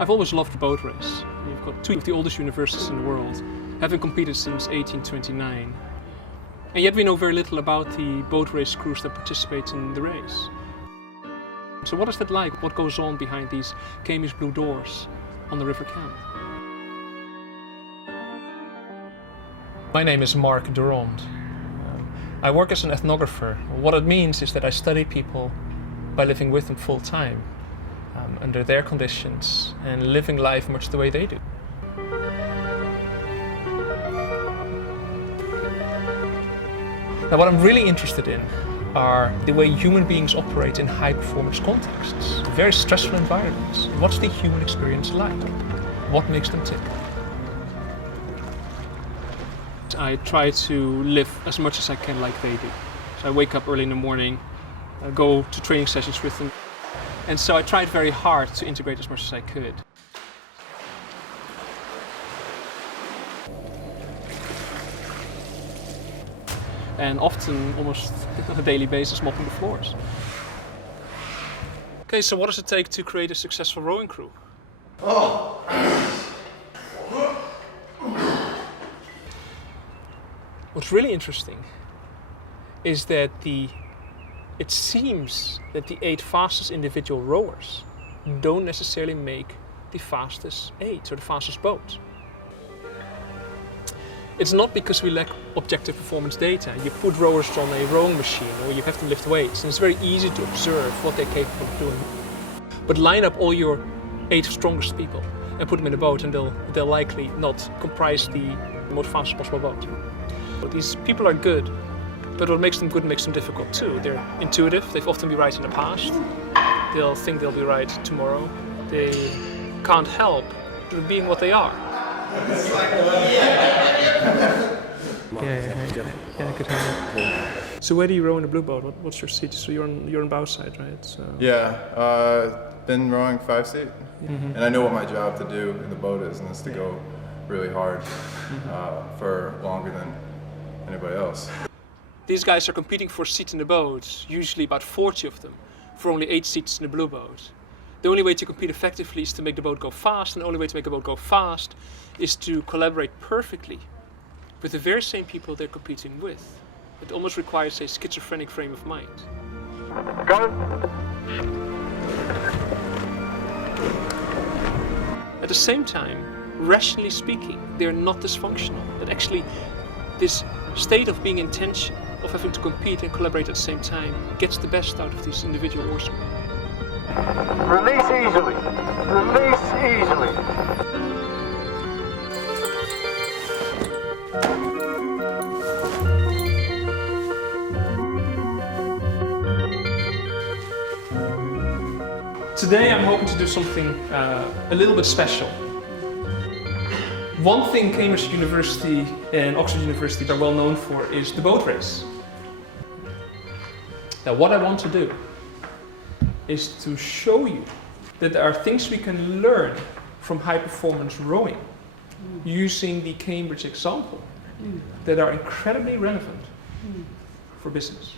I've always loved the boat race. You've got two of the oldest universities in the world, having competed since 1829. And yet we know very little about the boat race crews that participate in the race. So what is that like? What goes on behind these Cambridge blue doors on the River Cam? My name is Mark Durand. I work as an ethnographer. What it means is that I study people by living with them full time, under their conditions, and living life much the way they do. Now, what I'm really interested in are the way human beings operate in high-performance contexts, very stressful environments. What's the human experience like? What makes them tick? I try to live as much as I can like they do. So I wake up early in the morning, I go to training sessions with them, and so I tried very hard to integrate as much as I could. And often, almost on a daily basis, mopping the floors. Okay, so what does it take to create a successful rowing crew? What's really interesting is that it seems that the 8 fastest individual rowers don't necessarily make the fastest 8 or the fastest boat. It's not because we lack objective performance data. You put rowers on a rowing machine or you have them lift weights, and it's very easy to observe what they're capable of doing. But line up all your 8 strongest people and put them in a boat, and they'll likely not comprise the most fastest possible boat. But these people are good, but what makes them good makes them difficult too. They're intuitive, they've often been right in the past, they'll think they'll be right tomorrow. They can't help being what they are. Yeah, I could hear that. So where do you row in the blue boat? What's your seat? So you're on bow side, right? So. Yeah, been rowing 5 seat, and I know what my job to do in the boat is, and it's to go really hard for longer than anybody else. These guys are competing for a seat in the boat, usually about 40 of them, for only 8 seats in the blue boat. The only way to compete effectively is to make the boat go fast, and the only way to make a boat go fast is to collaborate perfectly with the very same people they're competing with. It almost requires a schizophrenic frame of mind. Go. At the same time, rationally speaking, they're not dysfunctional. But actually, this state of being in tension, of having to compete and collaborate at the same time, gets the best out of these individual oarsmen. Release easily. Release easily. Today I'm hoping to do something a little bit special. One thing Cambridge University and Oxford University are well known for is the boat race. Now what I want to do is to show you that there are things we can learn from high performance rowing using the Cambridge example that are incredibly relevant for business.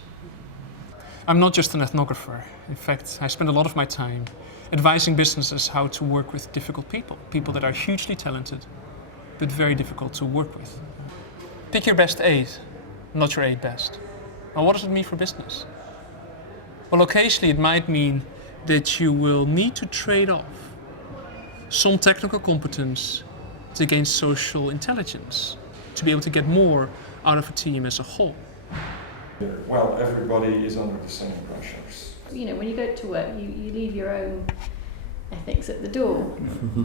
I'm not just an ethnographer. In fact, I spend a lot of my time advising businesses how to work with difficult people, people that are hugely talented, but very difficult to work with. Pick your best 8, not your 8 best. Now, what does it mean for business? Well, occasionally it might mean that you will need to trade off some technical competence against social intelligence to be able to get more out of a team as a whole. Well, everybody is under the same pressures. You know, when you go to work, you leave your own ethics at the door.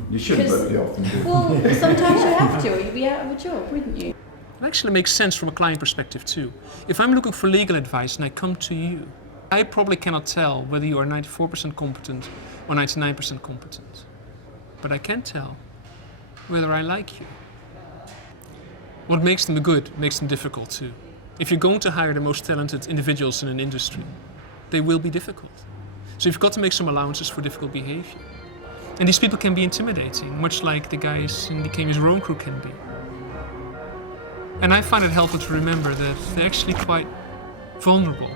You shouldn't, but you often do. Well, sometimes you have to, or you'd be out of a job, wouldn't you? It actually makes sense from a client perspective too. If I'm looking for legal advice and I come to you, I probably cannot tell whether you are 94% competent or 99% competent. But I can tell whether I like you. What makes them good makes them difficult too. If you're going to hire the most talented individuals in an industry, they will be difficult. So you've got to make some allowances for difficult behavior. And these people can be intimidating, much like the guys in the Cambridge rowing crew can be. And I find it helpful to remember that they're actually quite vulnerable.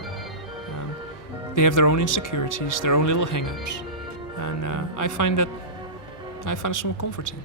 They have their own insecurities, their own little hang-ups. And I find that I find some comfort in.